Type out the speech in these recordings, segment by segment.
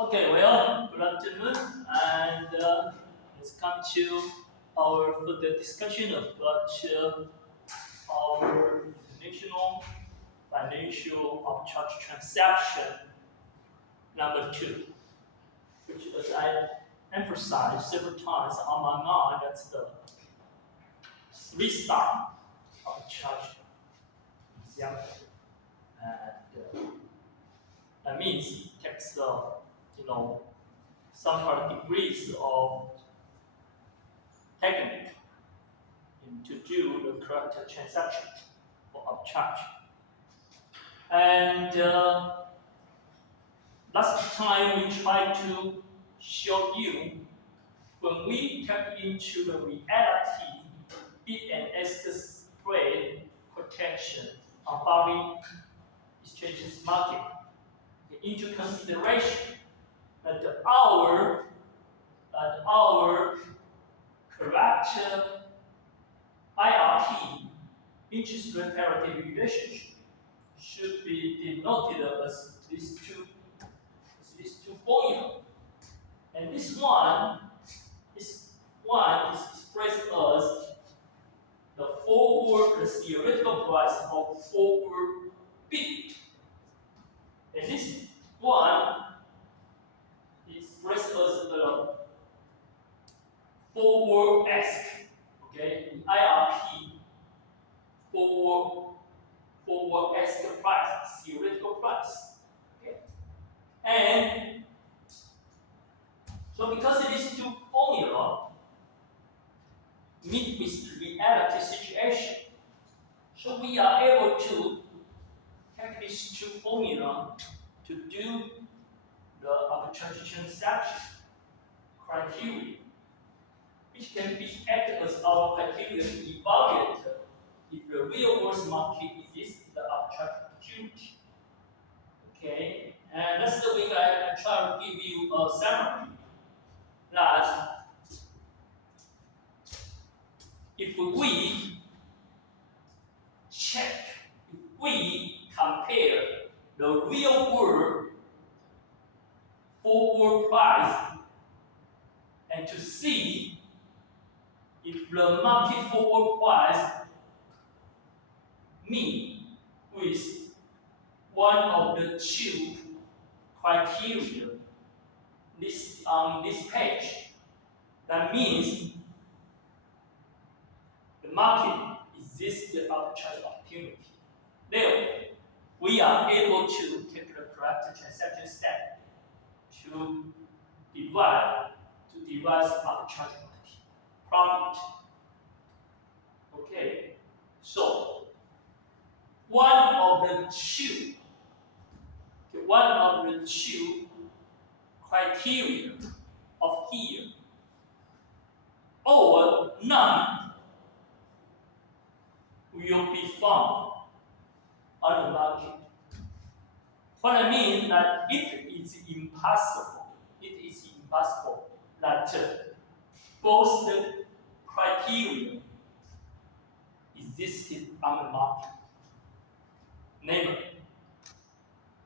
Okay, well, good afternoon, and let's come to our further discussion about our international financial arbitrage transaction number 2, which, as I emphasized several times on my mind, that's the 3-star arbitrage example, and that means it takes some kind of degrees of technique to do the correct transaction for arbitrage. And last time we tried to show you when we tap into the reality bid and ask spread protection on foreign exchanges market into consideration that our correct IRP, interest rate parity relationship, should be denoted as these two formulas. And this one is expressed as the theoretical price of forward bid. And this one is expressed as the forward ask, okay, the IRP forward ask price, theoretical price, okay. And so because these two formulas meet with the reality situation, so we are able to take these two formulas to do the arbitrage transaction criteria, which can be acted as our criteria to evaluate if the real world market exists the arbitrage opportunity. Okay, and that's the way I try to give you a summary that if we compare the real world forward price and to see if the market forward price meet with one of the two criteria listed on this page, that means the market exists the arbitrage opportunity. Therefore, we are able to take the correct transaction step to derive the arbitrage profit. Okay, so one of the two criteria of here, or none, will be found on the market. What I mean that it is impossible that both the criteria existed on the market. Namely,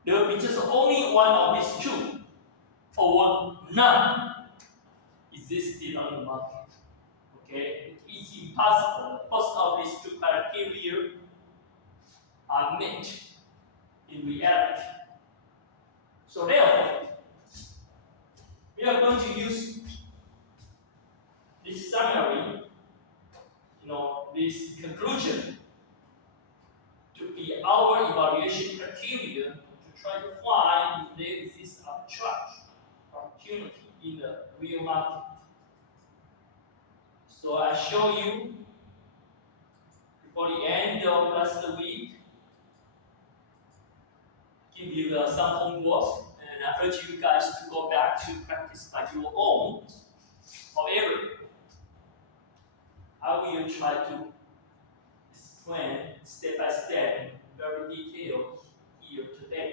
there will be just only one of these two, or none existed on the market. Okay, it is impossible that both of these two criteria are met in reality. So therefore, we are going to use this summary, this conclusion, to be our evaluation criteria to try to find if there exists arbitrage opportunity in the real market. So I show you before the end of last week, give you some homework, and I urge you guys to go back to practice by your own. However, I will try to explain step by step in very detailed here today.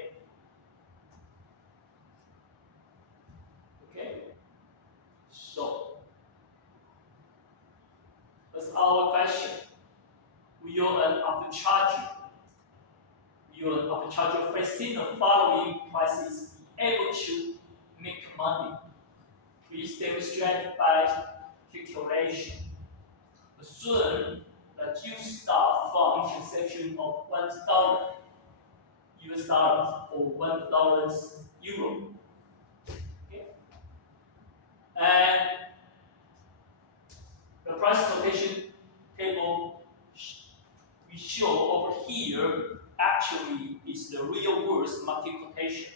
Okay? So, that's our question. Will an arbitrager facing the following prices be able to make money. Please demonstrate by calculation. Assume that you start from transaction of $1 US dollars or $1 euro. Okay? And the price quotation table we show over here actually is the real world market quotation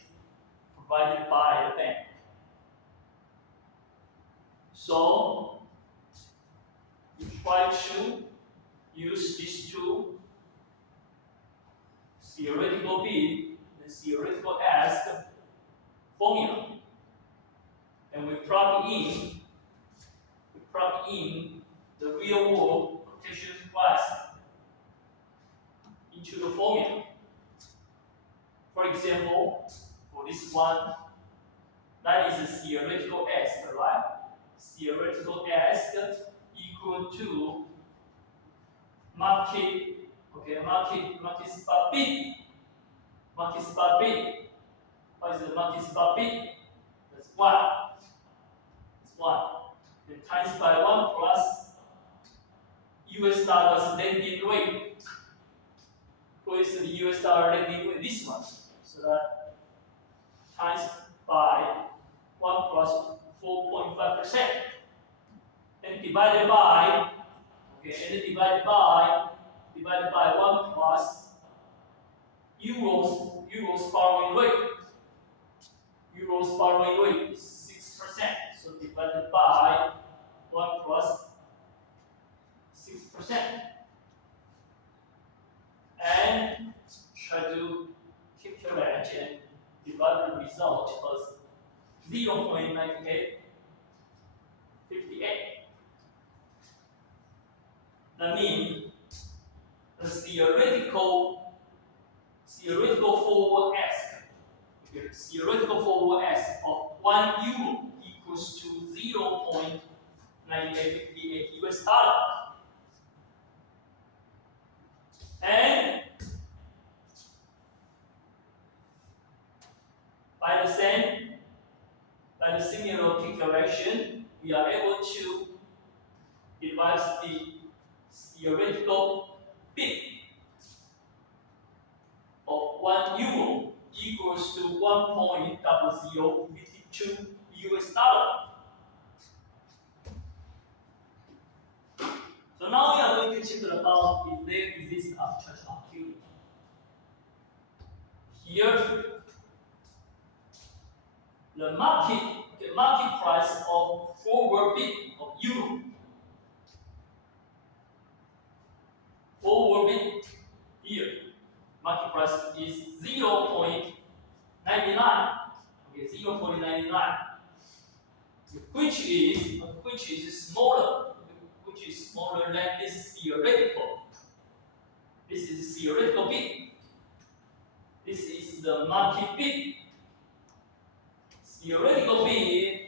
provided by the bank. So you try to use these two theoretical B and theoretical S formula, and we plug in the real world quotation price into the formula. For example, for this one, that is a theoretical S, right? Theoretical S equal to market spot bid. Market spot bid. What is the market spot bid? That's 1. It's 1. Then times by 1 plus US dollars lending rate. What is the US dollar lending rate? This one. So that times by 1 plus 4.5%. And divided by, divided by 1 plus euros borrowing rate. Euros borrowing rate is 6%. So divided by 1 plus 6%. And try to calculate and divide the result as 0.9858. That means the theoretical forward S, theoretical forward S of 1 euro equals to 0.9858 US dollar. And by the similar calculation, we are able to devise the theoretical bid of 1 euro equals to 1.0052 US dollar. So now we are going to check about if there exists arbitrage opportunity. Here, the market price of forward bid of euro. Forward bid here, market price is 0.99. Okay, 0.99, which is smaller than this theoretical. This is theoretical bid. This is the market bid. Theoretical bid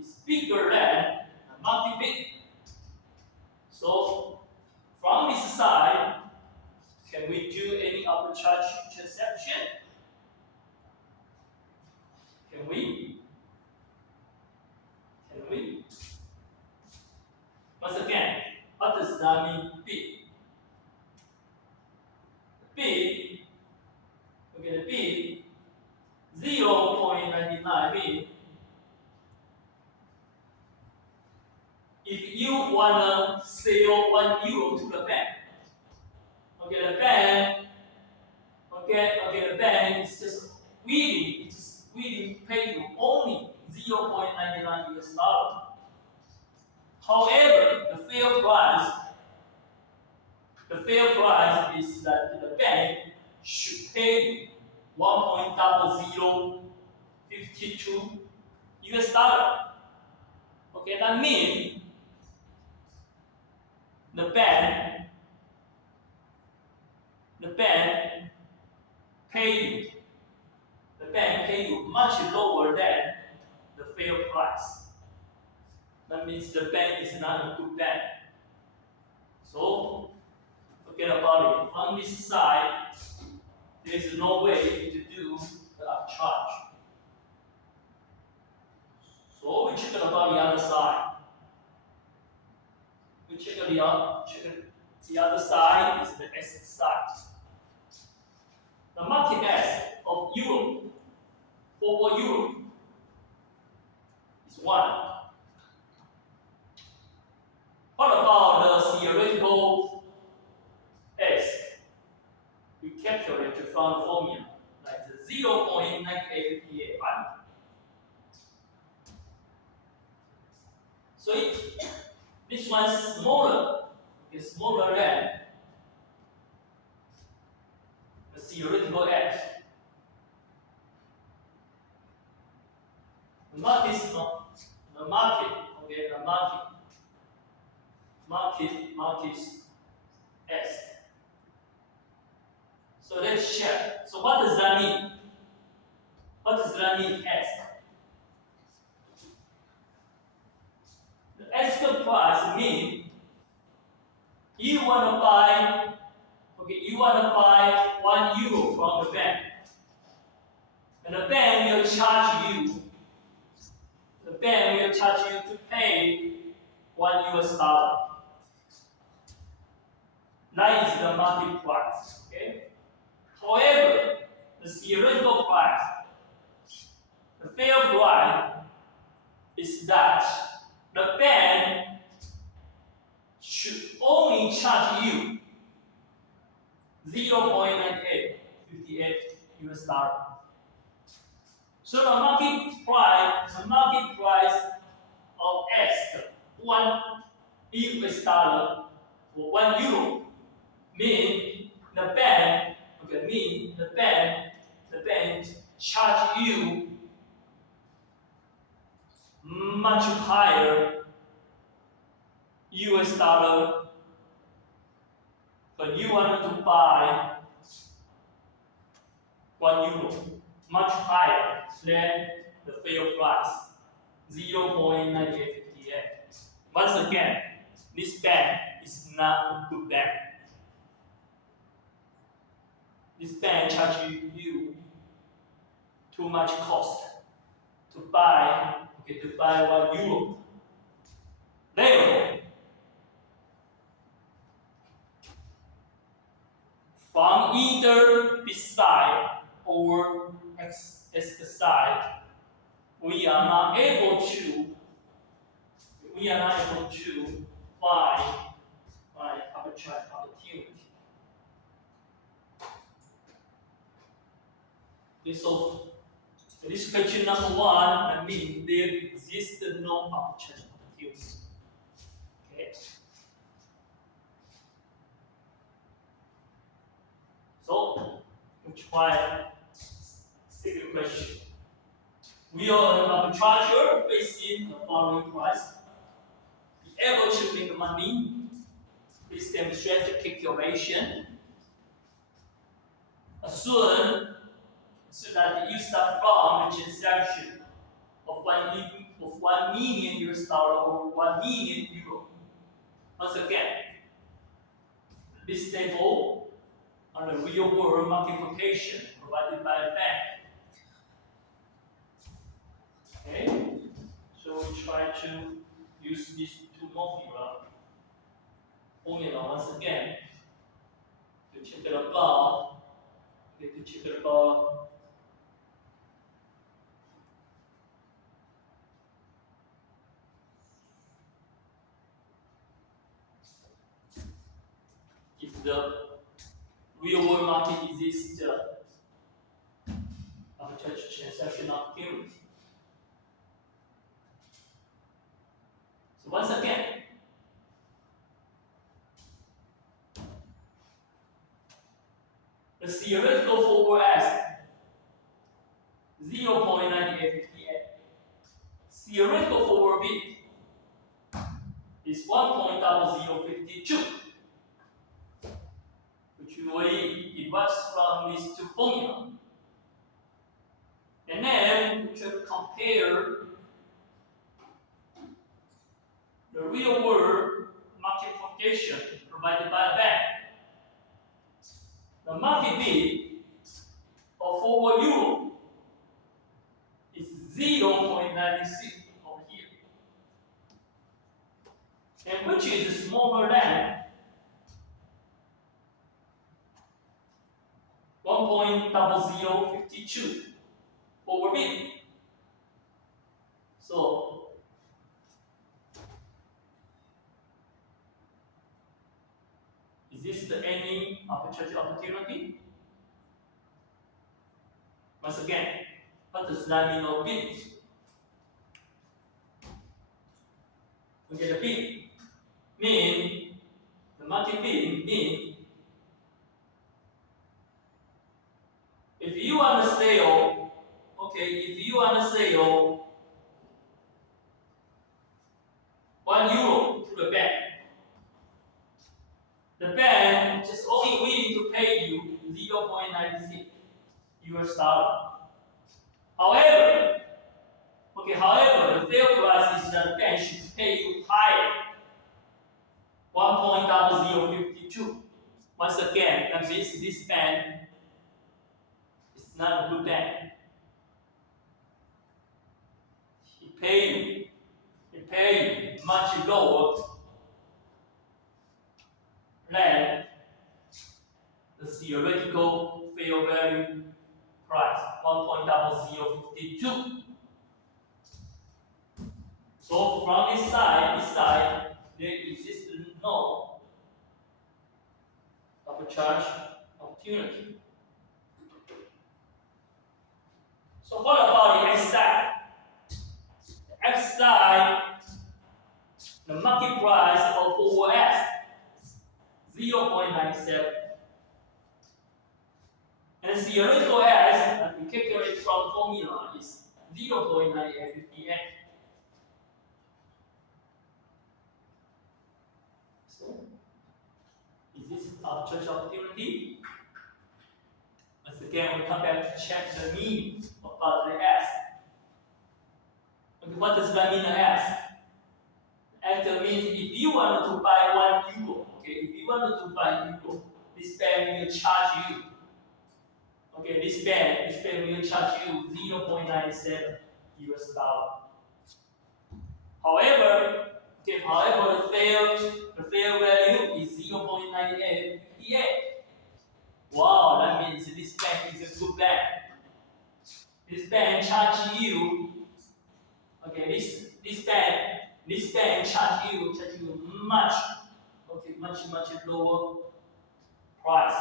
is bigger than the market bid. So from this side, can we do any arbitrage transaction? Can we? Once again, what does that mean, bid? The bid, 0.99 means if you wanna sell 1 euro to the bank, the bank is just willing to pay you only 0.99 US dollar. However, the fair price is that the bank should pay 1.0052 US dollar. Okay, that means the bank pay you much lower than the fair price. That means the bank is not a good bank. So forget about it. On this side, there is no way to do the arbitrage. 这里啊 check the other side is the S side. The market S of Europe, forward Europe, is 1. What about the theoretical S? We calculate from the formula, like the 0.9858. So this one is smaller than the theoretical S. The market S. So let's check. So what does that mean? What does that mean, S? The extra price means you want to buy 1 euro from the bank. And the bank will charge you to pay $1. That is the market price. Okay? However, the theoretical price, the fair price, is that the bank should only charge you $0.9858. So the market price of S, $1 or 1 euro, mean the bank charge you much higher $, but you want to buy 1 euro, much higher than the fair price, 0.9858. Once again, this bank is not a good bank. This bank charges you too much cost to buy 1 euro. Therefore, from either B side or S side, we are not able to find arbitrage opportunity. Okay, so this question number 1, I mean there exists no arbitrage opportunity. Okay. So we try second question. We are an arbitrager facing the following price. Be able to make money. Please demonstrate the calculation. Assume that you start from a transaction of $1 million or 1 million euro. Once again, this table on the real world market quotation provided by a bank. Okay, so we try to use these two formula once again to check it above. If the real world market exists, arbitrage transaction opportunity. So once again, the theoretical forward S 0.9858. Theoretical forward B is 1.0052, which we derive from these two formulas. And then we try to compare the real world market quotation provided by a bank. The market bid of forward euro is 0.96 over here. and which is smaller than 1.0052 over b. So is this any arbitrage opportunity? Once again, what does that mean of b? Okay, the b mean the market b mean if you want to sell, if you want to sell €1 to the bank, the bank just only willing to pay you 0.96 US dollar. However, the fair price is that the bank should pay you higher, 1.0052. Once again, that means this bank is not a good bank. It pay you much lower than the theoretical fair value price, 1.0052. So from this side, there exists no arbitrage opportunity. So what about the X side? The X side, the market price of OS, 0.97. And theoretical S, that we calculate from formula, is 0.9858. So, is this arbitrage opportunity? Once again, we come back to check the mean about the S. Okay, what does that mean, the S? Actually means if you wanted to buy €1, if you wanted to buy €1, this bank will charge you. Okay, this bank will charge you 0.97 US dollar. However, the fair value is 0.9858. Wow, that means this bank is a good bank. This bank charge you. Okay, this bank charge you much lower price,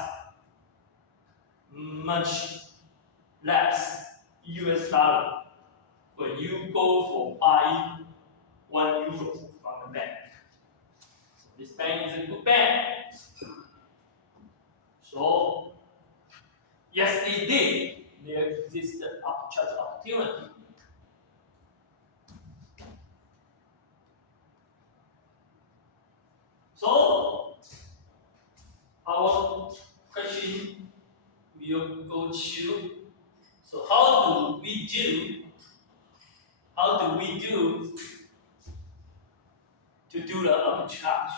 much less US dollar when you go for buying €1 from the bank. So this bank is a good bank. So yes, indeed, there exists an arbitrage opportunity. So our question will go to, so how do we do to do the arbitrage?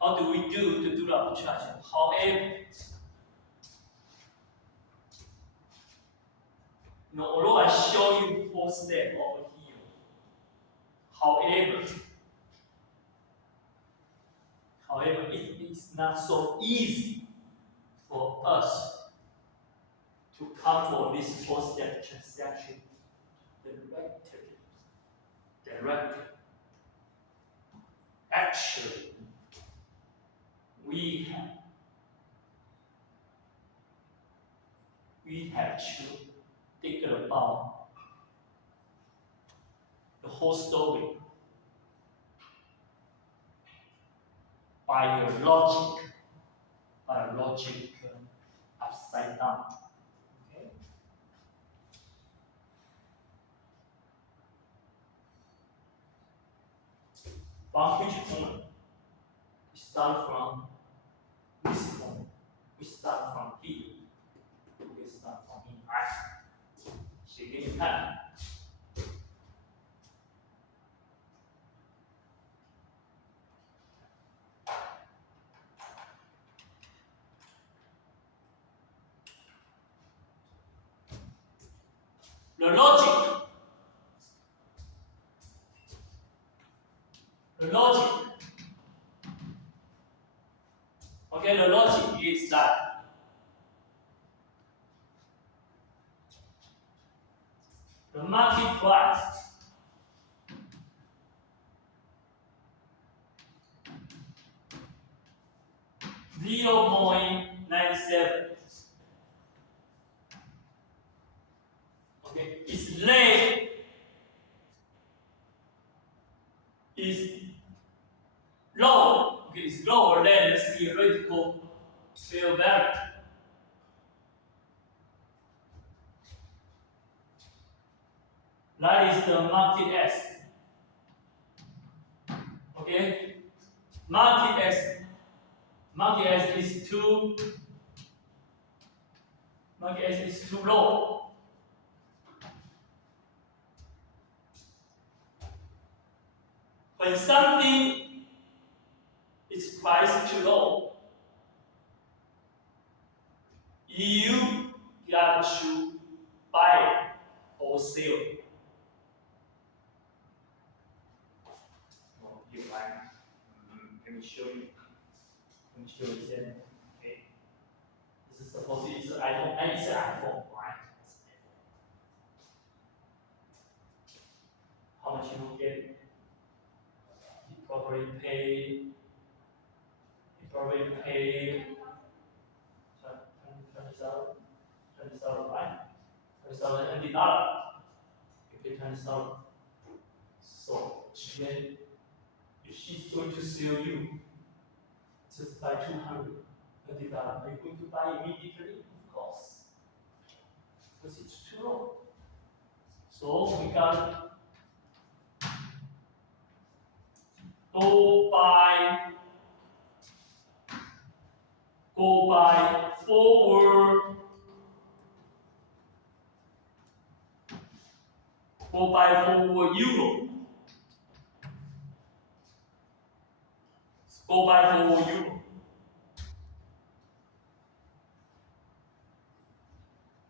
How do we do to do the arbitrage? However, although I show you 4 steps over here, however, it is not so easy for us to come for this 4-step transaction directly. Actually, we have to think about the whole story by your logic upside down. Okay? From which point? We start from this point. We start from here. We start from here. 写给你看。The logic logic. Okay, the logic is that the market price $0.97. Okay, its rate is low. Okay, it's lower than the theoretical fair value. That is the market S. Okay, market S is too low. When something is priced too low, you got to buy it or sell it. You buy it. Let me show you. Then. Okay. This is supposed to be an iPhone. It's an iPhone, right? It's an iPhone. How much you will get? You probably pay $20,000, right? $20,000 NT. You pay $20,000. So then, if she's going to sell you just by $200, are you going to buy immediately? Of course, because it's too low. So we got go buy forward. Go buy forward euro. Go buy forward euro.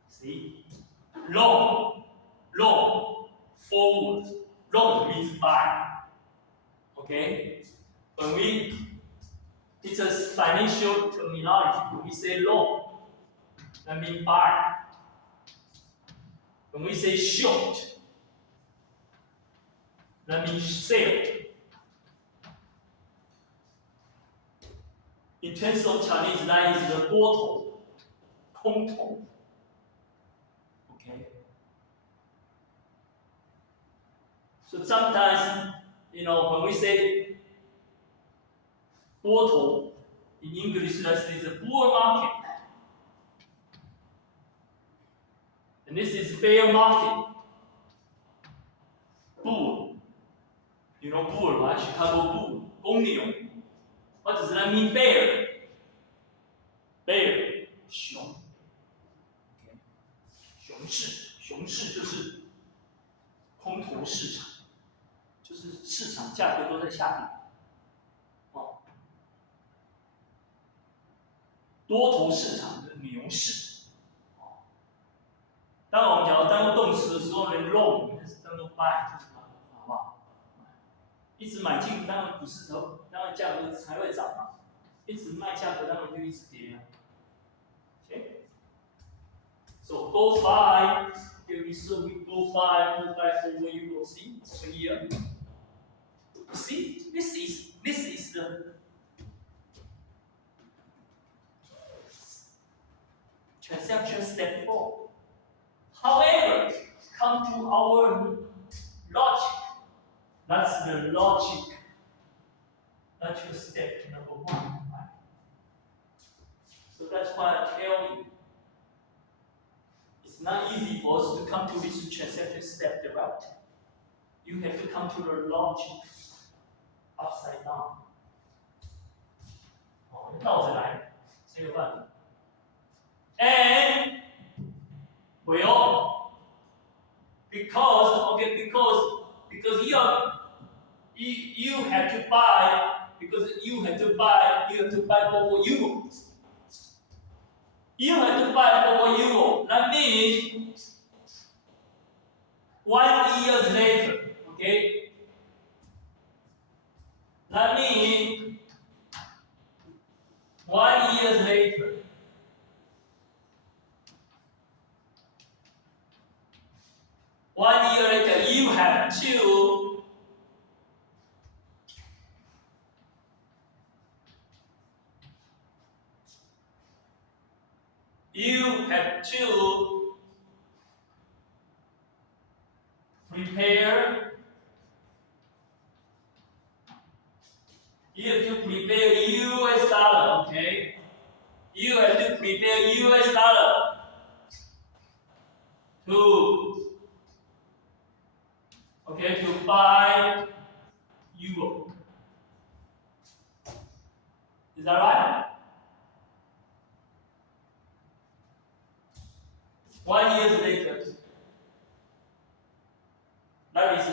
See? Long, forward. Long means buy. Okay? It's a financial terminology. When we say long, that means buy. When we say short, that means sell. In terms of Chinese, that is the 多头, 空头. Okay. So sometimes, when we say 多头, in English, that is a bull market. And this is bear market. Bull. You know bull, right? Chicago bull. 公牛. What does that mean, bear? Bear, 熊. Okay. 熊市就是空头市场，就是市场价格都在下跌。多头市场的牛市。当然我们讲到当用动词的时候，连 long 还是当做 buy， 就是好不好？一直买进，当然股市头，当然价格才会涨嘛。一直卖，价格当然就一直跌啊。Okay. So go buy. Here we saw we go buy forward euro. See over here. See, this is the transaction step 4. However, come to our logic. That's the logic. That's your step number 1. Right? So that's why I tell you, it's not easy for us to come to this transaction step direct. You have to come to the logic upside down. 倒着来才有办法。And well, because you have to buy forward euro. You have to buy forward euro. That means 1 year later, okay? That means 1 year later, you have to prepare. You have to prepare US dollar, okay? You have to prepare US dollar to buy euro. Is that right? 1 year later, that is the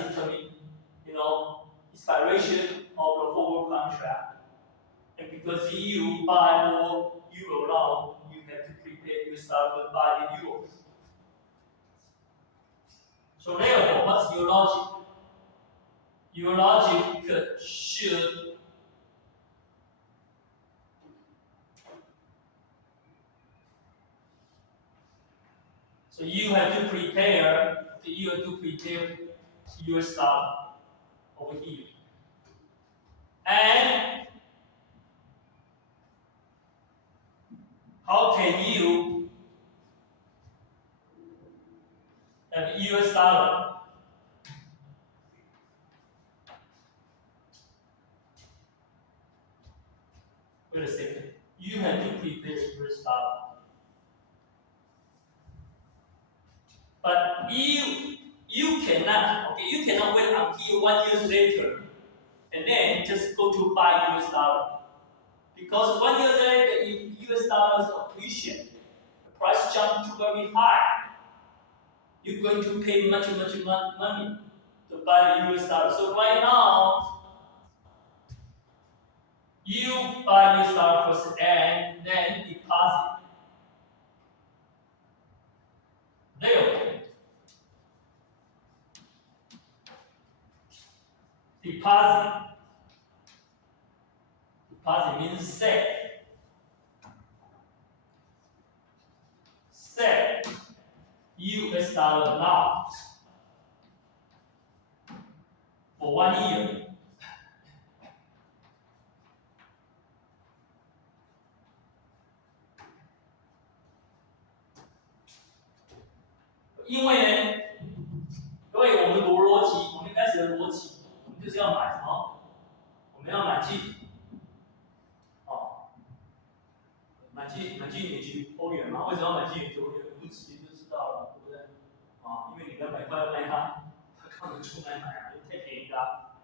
expiration of the forward contract. And because you buy more euro now, you have to prepare US dollar to buy the euro. So therefore, what's your logic? Your logic should you have to prepare US dollar over here. And how can you have US dollar wait a second. You have to prepare US dollar. But you cannot wait until 1 year later and then just go to buy US dollar. Because 1 year later, if US dollars appreciate, the price jump to very high, you're going to pay much money to buy the US dollar. So right now, you buy US dollar first and then deposit. Therefore, deposit means sell US dollar now for 1 year.因为呢，各位，我们一开始的逻辑，我们就是要买什么？我们要买进，买进美金、欧元嘛？为什么要买进美金、欧元？不直接就知道了，对不对？因为你200块要卖它，他看得出来买啊，太便宜啦。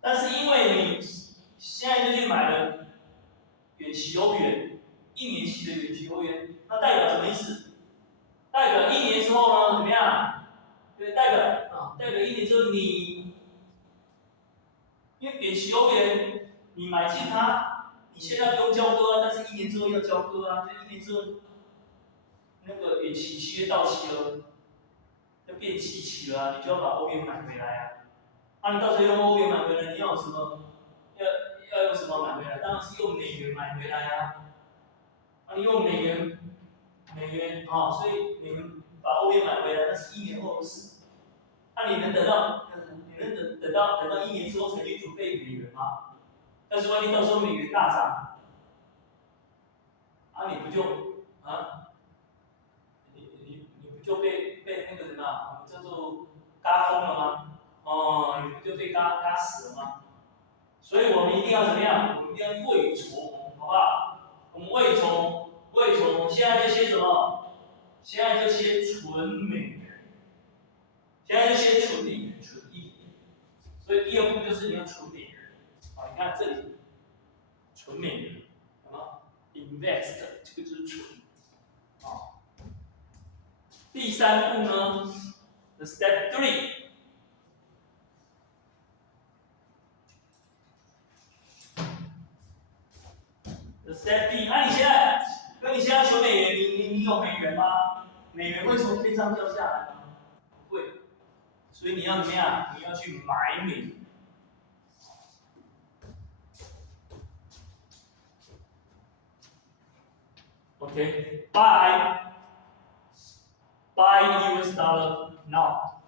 但是因为你现在就去买了远期欧元，1年期的远期欧元，那代表什么意思？代表1年之后呢，怎么样？对，代表1年之后因为远期欧元你买进它，你现在不用交割啊，但是1年之后要交割啊，就1年之后那个远期契约到期了，要变期期了啊，你就要把欧元买回来啊。你到时候用欧元买回来，你要有什么？要用什么买回来？当然是用美元买回来啊。你用美元所以美元把欧元买回来，那是1年后的事。你能等到1年之后才去准备美元吗？但是万一到时候美元大涨，你不就你不就被那个什么，叫做嘎疯了吗？你不就被嘎死了吗？所以我们一定要怎么样？我们一定要未从，好不好？我们未从，现在就先什么？现在就先存美元，存1年。所以第2步就是你要存美元。你看这里，存美元，什么 ？invest， 这个就是存。第3步呢 ，the step 3。step 3，你现在存美元，你有美元吗？美元会从天上掉下来吗？不会。所所以你要怎么样？你要去买美元。OK， buy US dollar now。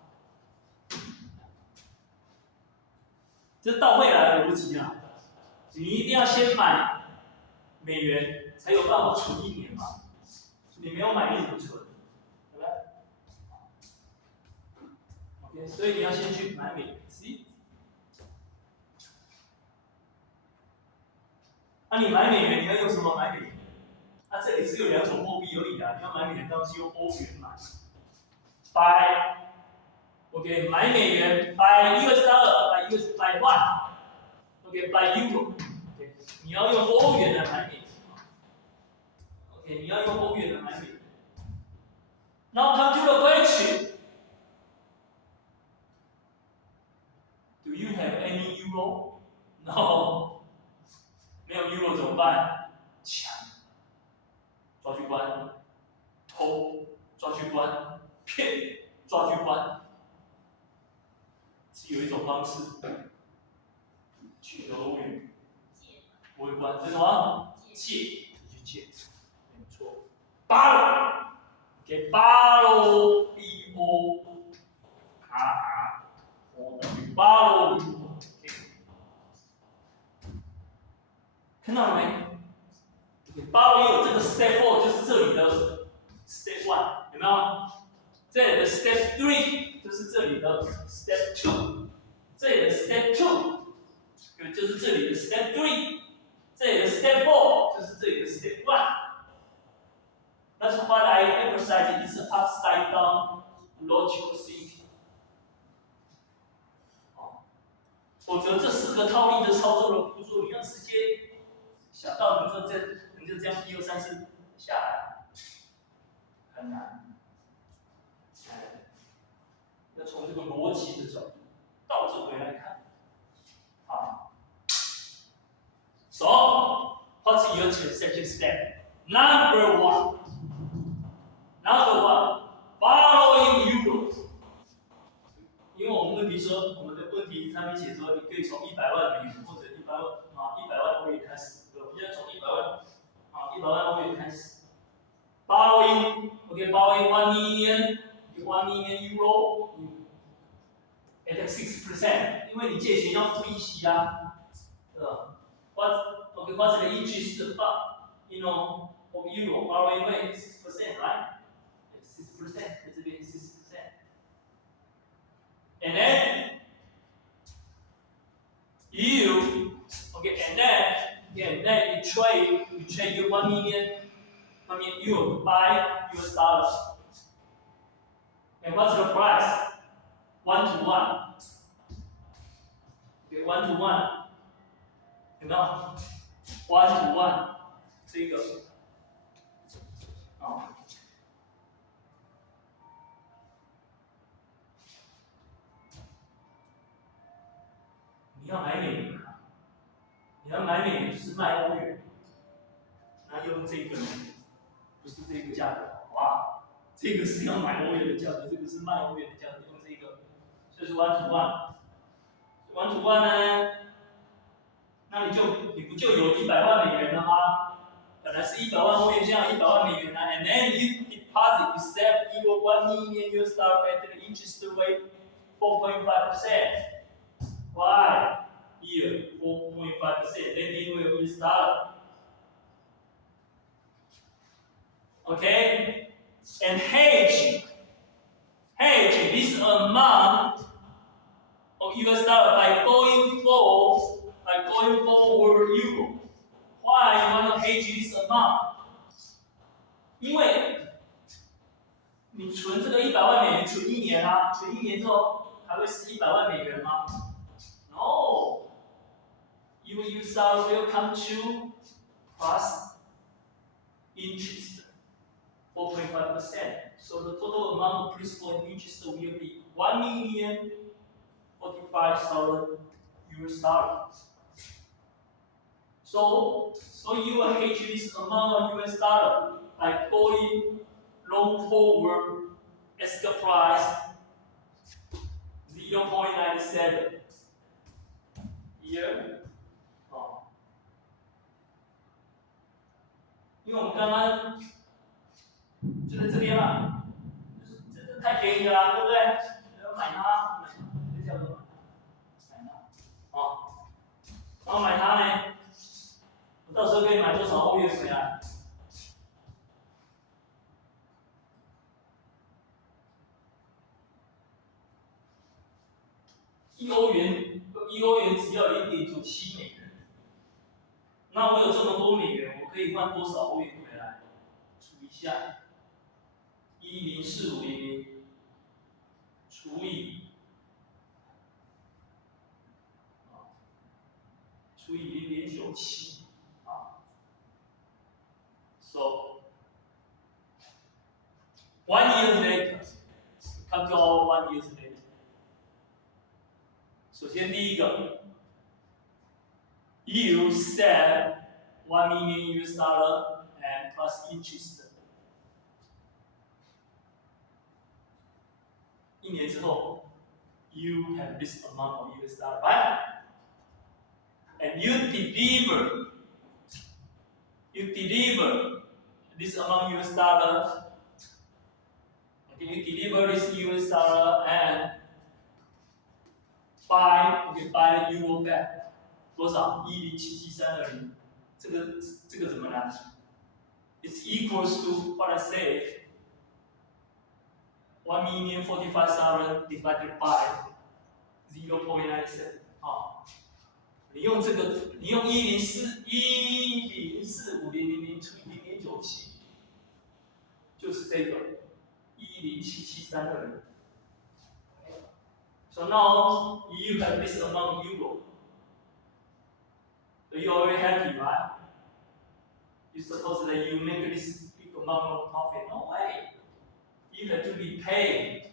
这倒回来的逻辑啊，你一定要先买美元，才有办法存1年嘛。你没有买，你怎么存？对不对 ？OK， 所以你要先去买美元。See？ 那你买美元，你要用什么买美元？那这里只有2种货币而已啊，你要买美元当然是用欧元买。OK， 买美元 ，buy US dollar，buy one，OK，buy euro，OK， 你要用欧元来买美元 ，OK， 你要用欧元来买美元。Now come to the question， Do you have any euro? No， 没有 euro 怎么办？抢，抓去关，偷，抓去关，骗，抓去关。只有一种方式，取得欧元，不会关，是什么？借，去借，没错。borrow，OK，borrow borrow， 看到了没 ？borrow 也有这个 step 4， 就是这里的 step 1， 有没有？这里的 step 3就是这里的 step 2， 这里的 step 2就是这里的 step 3， 这里的 step 4就是这里的 step 1。That's what I emphasize is upside down logical thinking。否则这4个套利的操作的步骤，你要直接想到你就这样1、2、3、4下来，很难。要从这个逻辑的角度倒着回来看。好 ，So what's your transaction step? Number one, borrowing euros。因为我们问题说，我们的问题上面写说，你可以从100万美元或者100万欧元开始，对吧？我们现在从100万欧元开始。Borrowing 1 million euro at 6%， 因为你借钱要付利息啊，对吧？What's the interest of euro borrowing rate 6%, right? 6%， 在这边6%。And then and then you trade your 1 million euro to buy US dollars. And what's the price? 1 to 1. Okay, 1 to 1. 有没有 ？1 to 1， 这个你要买美元啊，你要买美元就是卖欧元，那用这个不是这个价格，好吧？这个是要买欧元的价格，这个是卖欧元的价格，用这个，这是 1 to 1。1 to 1呢？那你不就有100万美元了吗？本来是100万欧元，现在有100万美元了。And then you deposit, you save your 1 million US dollar at the interest rate 4.5%. Why? Year 4.5%. Lending will US dollar. Okay? And hedge this amount of US dollar by going forward euro. Why you want to hedge this amount? 因为你存这个100万美元存1年啊，存1年之后还会是100万美元吗 ？No. US dollar will come to plus interest 4.5%. So the total amount of principal and interest will be 1,045,000 US dollars. So you will hedge this amount of US dollar by going long forward as the price 0.97 here， 因为我们刚刚就在这边嘛，这太便宜了啦，对不对？买它，这叫做买它，然后买它呢，我到时候可以买多少欧元回来？1欧元只要0.97美元，那我有这么多美元，我可以换多少欧元回来？除一下，104,500除以0.97，So 1 year later, come to our 1 year later。首先第一个 ，you sell $1 million and plus interest。1年之后 ，you have this amount of $, right? And you deliver this amount $. Okay, you deliver this $, and buy the euro back 多少？1077320，这个怎么来 ？It's equals to what I say. 1,045,000 divided by 0.97。你用104,500除以0.97，就是这个1077320。So now you have this amount euro. So you already happy, right? You suppose that you make this big amount of profit. No way. You have to repay.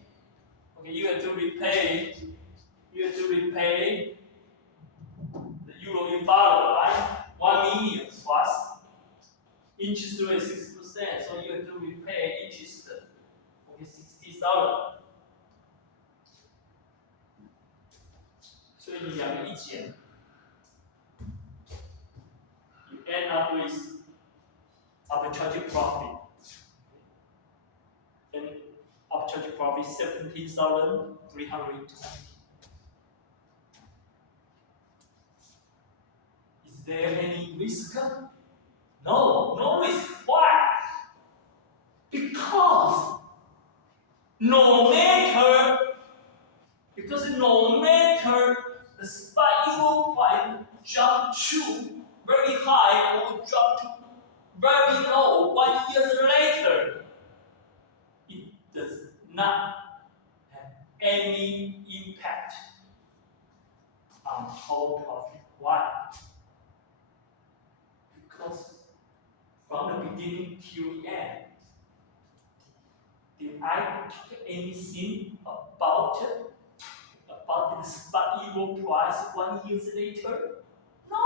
Okay, you have to repay the euro you borrow, right? 1 million plus interest rate 6%. So you have to repay interest. Okay, 60,000. 所以你两个一减 ，you end up with arbitrage profit. And arbitrage profit 17,320. Is there any risk? No risk. Why? Because no matter the spot euro price jump to very high or drop to very low 1 year later, it does not have any impact on our profit. Why? Because from the beginning till the end, did I talk anything about the spot euro price 1 year later? No.